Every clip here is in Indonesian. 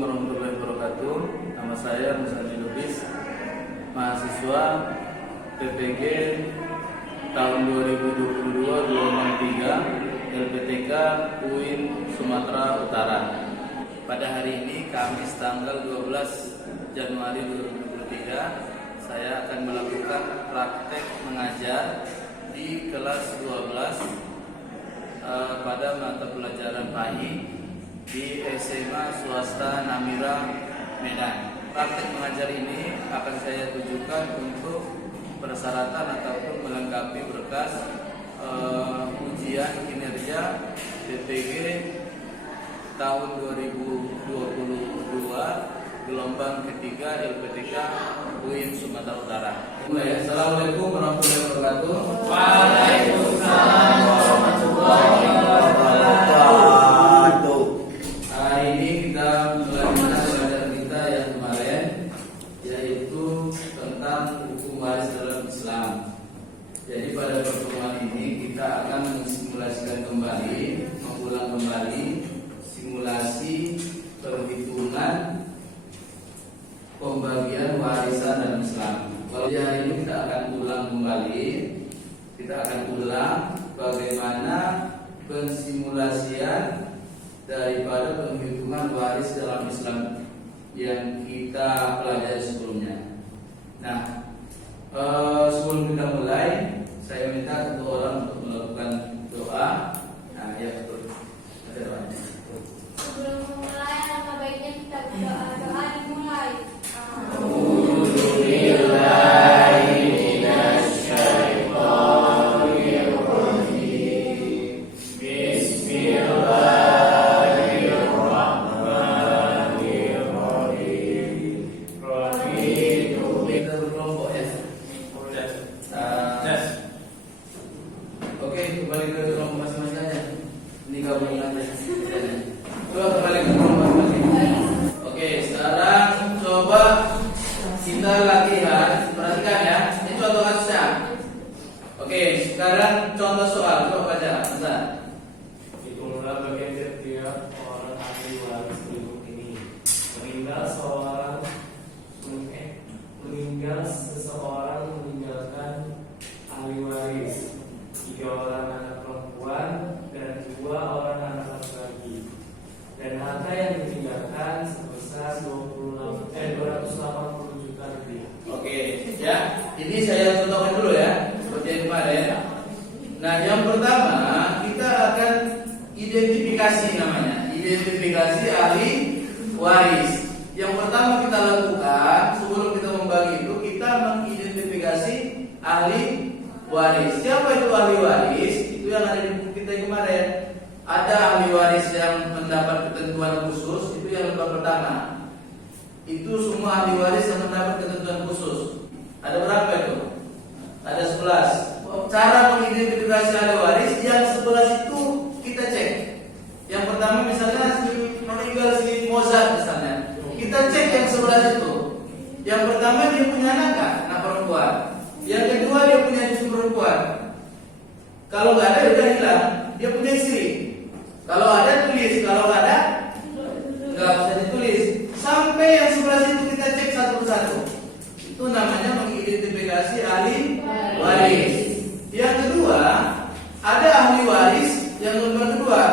Assalamualaikum warahmatullahi wabarakatuh. Nama saya Musani Lubis, mahasiswa PPG tahun 2022 gelombang 3 LPTK UIN Sumatera Utara. Pada hari ini Kamis tanggal 12 Januari 2023, saya akan melakukan praktek mengajar di kelas 12 pada mata pelajaran PAI di SMA Swasta Namira, Medan. Praktek mengajar ini akan saya tujukan untuk persyaratan ataupun melengkapi berkas ujian kinerja PPG tahun 2022 gelombang ketiga LPTK UIN Sumatera Utara. Assalamualaikum warahmatullahi wabarakatuh. Waalaikumsalam warahmatullahi wabarakatuh. Hari ini kita melanjutkan pelajaran kita yang kemarin, yaitu tentang hukum waris dalam Islam. Jadi pada pertemuan ini kita akan mensimulasikan kembali, mengulang kembali simulasi perhitungan pembagian warisan dalam Islam. Kalau hari ini kita akan ulang kembali, kita akan ulang bagaimana pensimulasian daripada penghitungan waris dalam Islam yang kita pelajari sebelumnya. Nah, sebelum kita mulai, saya minta satu orang untuk melakukan doa. Nah, ya betul. Ada doanya. Sebelum memulai, alangkah baiknya kita berdoa. Doa dimulai. Sekarang contoh soal, coba baca. Bentar. Hitunglah bagian setiap orang ahli waris berikut ini. Meninggal seseorang meninggalkan ahli waris 3 orang anak perempuan dan 2 orang anak laki-laki. Dan harta yang ditinggalkan sebesar 280 juta rupiah. Oke, ya. Ini saya contohkan dulu ya, seperti yang kemarin. Nah, yang pertama kita akan identifikasi namanya, identifikasi ahli waris. Yang pertama kita lakukan sebelum kita membagi itu, kita mengidentifikasi ahli waris. Siapa itu ahli waris? Itu yang ada di buku kita kemarin. Ada ahli waris yang mendapat ketentuan khusus, itu yang lembar pertama. Itu semua ahli waris yang mendapat ketentuan khusus. Ada berapa itu? Ada 11. Cara mengidentifikasi ahli waris yang 11 itu kita cek. Yang pertama misalnya meninggal si Mozart misalnya, kita cek yang 11 itu. Yang pertama dia punya anak kan, anak perempuan. Yang kedua dia punya cucu perempuan. Kalau nggak ada udah hilang. Dia punya istri. Kalau ada tulis, kalau nggak ada nggak usah ditulis. Sampai yang 11 itu kita cek satu persatu. Itu namanya mengidentifikasi ahli waris. Yang kedua, ada ahli waris yang nomor kedua.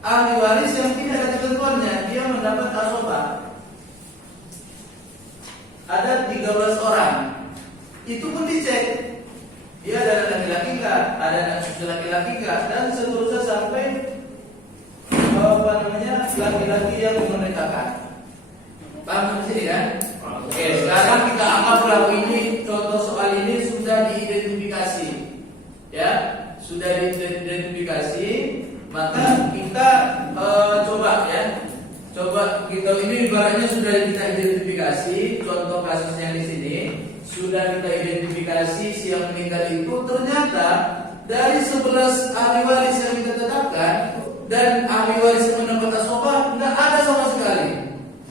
Ahli waris yang tidak ada ketentuannya, dia mendapat asobah. Ada 13 orang. Itu pun dicek. Dia ada anak laki-laki enggak, ada anak cucu laki-laki enggak, dan seterusnya sampai laki-laki yang memerdekakan. Paham di sini kan? Oke, sekarang kita anggaplah ini contoh soal ini sudah diidentifikasi. Ya, sudah diidentifikasi, maka kita coba ya. Coba kita ini ibaratnya sudah kita identifikasi, contoh kasusnya di sini sudah kita identifikasi si yang meninggal itu ternyata dari 11 ahli waris yang kita tetapkan dan ahli waris yang mendapat asobah tidak ada sama sekali.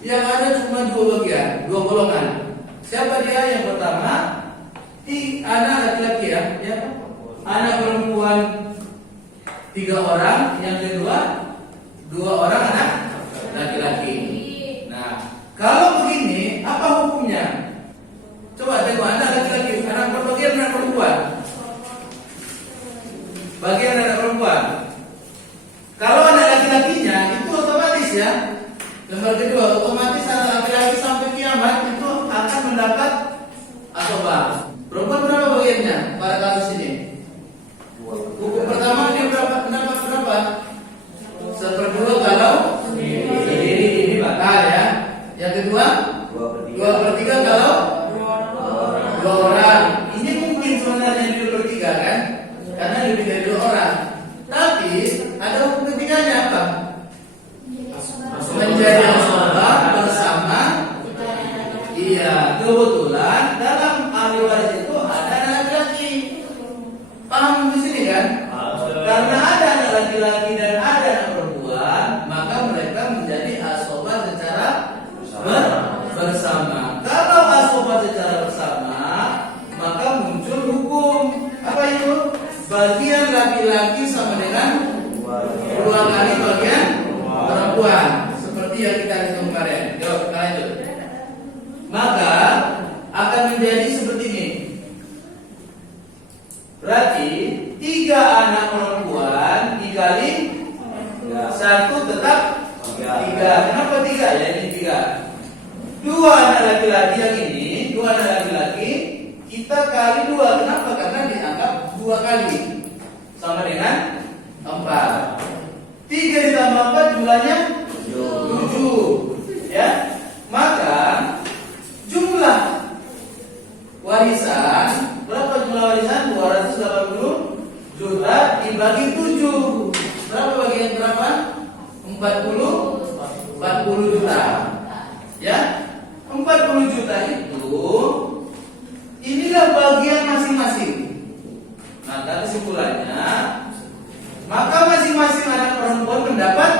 Yang ada cuma 2 bagian, 2 golongan. Siapa dia? Yang pertama, anak laki-laki ya, anak perempuan 3 orang, yang kedua 2 orang anak laki-laki. Nah, Kalau begini, apa hukumnya? Coba tengok anak laki-laki, anak bagian anak perempuan. Bagian anak perempuan. Kalau anak laki-lakinya itu otomatis ya. Lembar kedua, otomatis anak laki-laki sampai kiamat itu akan mendapat asobah. Perempuan berapa bagiannya pada kasus ini? Hukum pertama dia berapa? Mendapat berapa? 1/2 kalau sendiri ini bakal ya. Yang kedua 2/3 kalau 2 orang. Ini mungkin sebenarnya 2/3 kan? Karena lebih dari 2 orang. Tapi ada hukum ketiganya apa? Menjadi asobah bersama. Iya, kebetulan dalam ahli waris itu ada anak laki-laki. Paham di sini kan? Karena ada anak laki-laki dan ada anak perempuan, maka mereka menjadi asobah secara bersama. Kalau asobah secara bersama, maka muncul hukum apa itu? Bagian laki-laki sama dengan 2 kali bagian perempuan. Seperti yang kita hitung kemarin. Yuk, kita lanjut. Maka akan menjadi seperti ini. Berarti 3 anak perempuan dikali 1 tetap 3. Kenapa 3 ya? Ini 3. 2 anak laki-laki yang ini, 2 anak laki-laki kita kali 2. Kenapa? Karena dianggap 2 kali sama dengan 4. 3 ditambah 4 jumlahnya 7. Ya. Maka jumlah warisan, berapa jumlah warisan? 280 juta dibagi 7. Berapa bagian berapa? 40 juta. Ya. 40 juta itu inilah bagian masing-masing. Maka kesimpulannya, maka masing-masing anak perempuan mendapat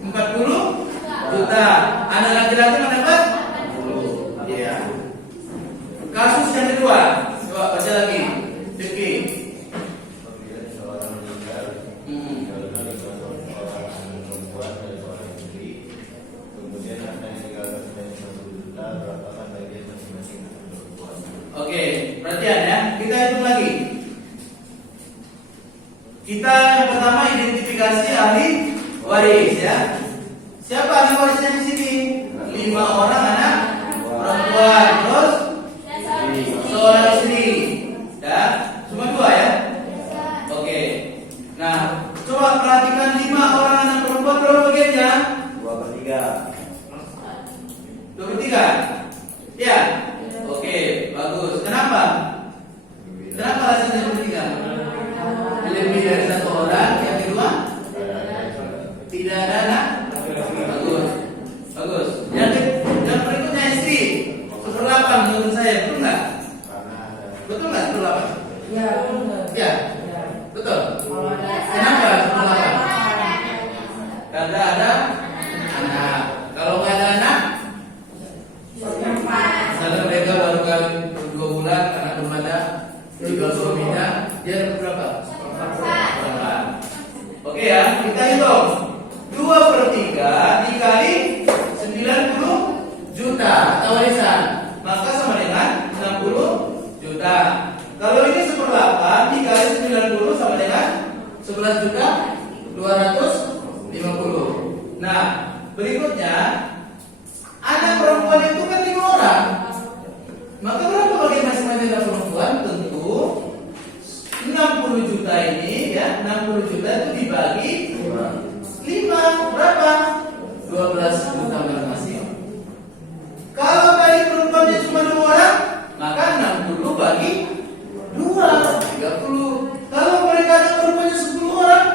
40 juta. Anak laki-laki mendapat 40. Iya. Kasus yang kedua, coba baca lagi. Fikih. Oke, perhatian ya. Kita hitung lagi. Kita yang pertama identifikasi ahli waris ya. Siapa ahli warisnya di sini? 5 orang anak perempuan, terus seorang istri. Ya, cuma 2 ya. Oke. Nah, coba perhatikan 5 orang anak perempuan berapa bagiannya? 2/3. 2/3. Ya. Oke, bagus. Kenapa? Kenapa alasannya 2/3? Lebih dari 1 orang. Yang kedua, tidak ada anak. Bagus. Bagus. Yang berikutnya istri. 1/8 menurut saya, betul nggak? Betul nggak 1/8? Ya, Ya. Betul. Kenapa 1/8? Karena ada anak. Kalau nggak ada anak, misalnya mereka baru kali 2 bulan karena belum ada tinggal suaminya, dia dapat berapa? 4. Oke ya, kita hitung 2/3 dikali 90 juta atau warisan, maka sama dengan 60 juta. Kalau ini 1/8 dikali 90 sama dengan 11 juta 250. Nah, berikutnya anak perempuan itu kan 5 orang. Maka berapa bagian masing-masing anak perempuan? Tentu 60 juta ini ya, 60 juta itu dibagi 5. Berapa? 12 juta masing-masing. Kalau tadi perempuannya cuma 2 orang, maka 60 bagi 2, 30. Kalau mereka ada perempuannya 10 orang,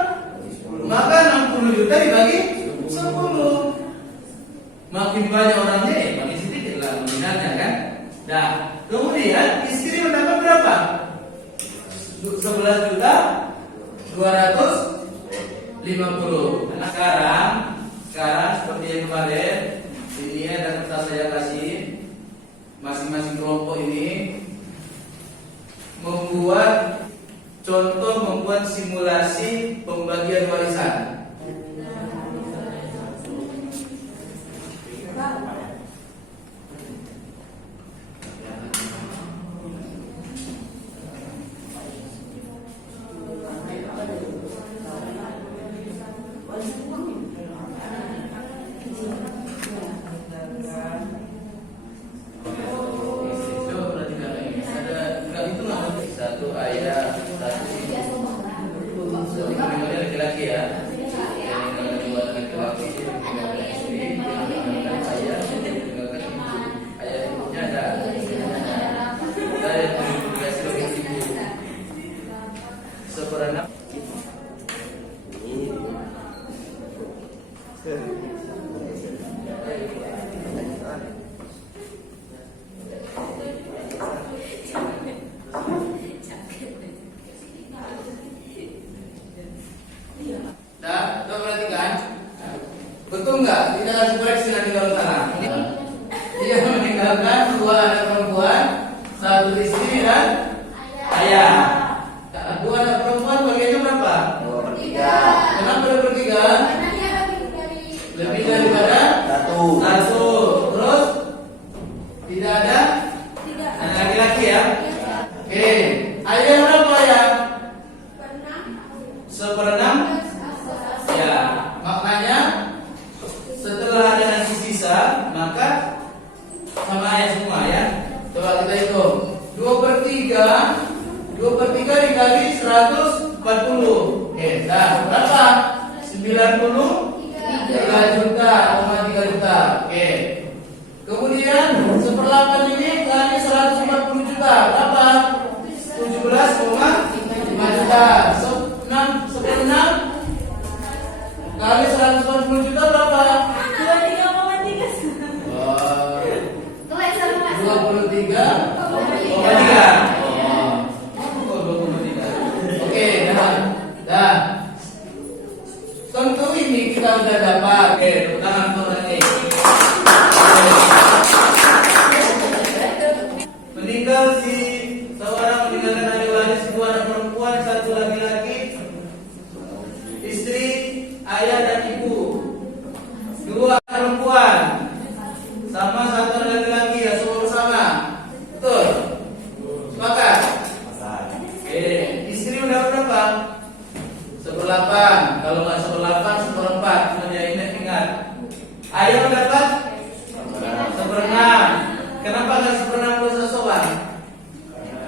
maka 60 juta dibagi 10. Makin banyak orangnya, makin sedikit lah nominalnya kan. Nah, kemudian istri mendapat berapa? 11 juta 250. Nah, sekarang seperti yang kemarin, ini ada kertas saya kasih. Masing-masing kelompok ini membuat simulasi pembagian warisan. Nah, coba perhatikan. Betul nggak? Tidak harus koreksi nanti kalau salah. Dia meninggalkan 2 anak perempuan, 1 istri dan ayah. 2 anak perempuan bagiannya berapa? 2/3. Kenapa 2/3? Karena dia Lebih daripada 1. Terus tidak ada anak laki-laki ya? Oke. Ayah berapa ya? 1/6. Ya, maknanya setelah ada nasi sisa, maka sama ayah semua ya. Coba kita hitung. 2/3 dikali 140. Oke, nah berapa? 93 juta, 3 juta. Oke. Kemudian 1/8 ini kali 140 juta. Berapa? 17,5 juta. 1/6 kali 140 juta berapa? 23,3. Oke, dah. Tentu ini kita sudah dapat. Oke, tangan untuk ini. Meninggal si seorang meninggalkan ahli waris 2 anak perempuan, 1 laki-laki, istri, ayah dan ibu. 2 anak perempuan sama 1 anak laki-laki ya, semua bersama. Betul? Sepakat? Oke, istri udah berapa? 1/8. Kalau nggak 1/8, 1/4. Semuanya ingat. Ayah mendapat 1/6. Kenapa nggak 1/6 plus sesoban?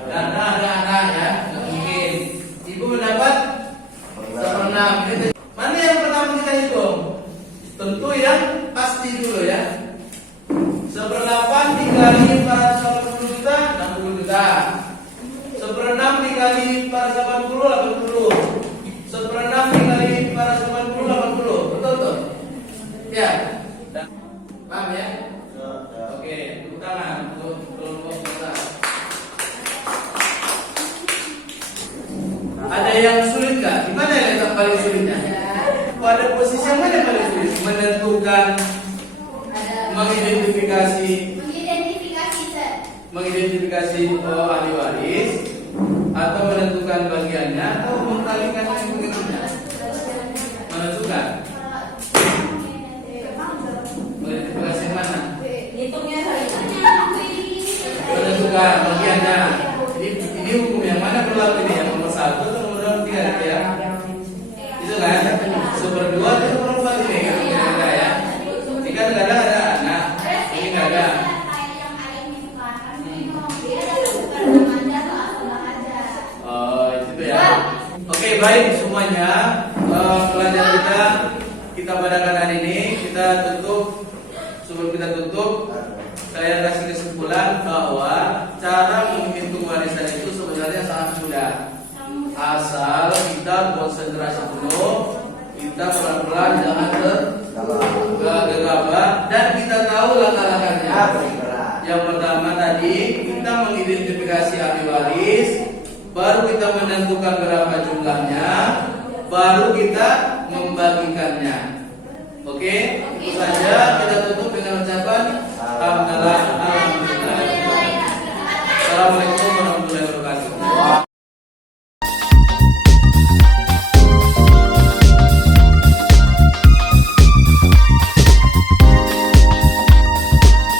Karena ada anak ya, nggak mungkin. Ibu mendapat 1/6. Mana yang pertama kita hitung? Tentu yang pasti dulu ya. 1/8 dikali 480 juta, 60 juta. 1/6 dikali 480, 80. 1/6 dikali 480, 80. Betul tuh? Ya. Paham ya? Oke, tepuk tangan untuk kelompok kita. Ada yang sulit nggak? Gimana yang paling sulitnya? Pada posisi yang mana yang paling sulit? Menentukan, mengidentifikasi ahli waris, atau menentukan bagiannya, atau mengkalikan yang pengikutnya. Menentukan. Mengidentifikasi mana? Menentukan bagiannya. Ini hukum yang mana berlaku ini? Yang nomor 1 atau nomor 3 ya? Itu kan? 1/2 atau 1/4 ini kan? Ya. Ini kan kadang ada anak, ini nggak ada. Oh, itu ya. Oke, baik semuanya. Pelajaran kita pada hari ini kita tutup. Sebelum kita tutup, saya kasih kesimpulan bahwa cara menghitung warisan itu sebenarnya sangat mudah. Asal kita konsentrasi penuh, kita pelan-pelan jangan gegabah, dan kita tahu langkah-langkahnya. Yang pertama tadi kita mengidentifikasi ahli waris, baru kita menentukan berapa jumlahnya, baru kita membagikannya. Oke, itu saja. Kita tutup dengan ucapan alhamdulillah. Assalamualaikum.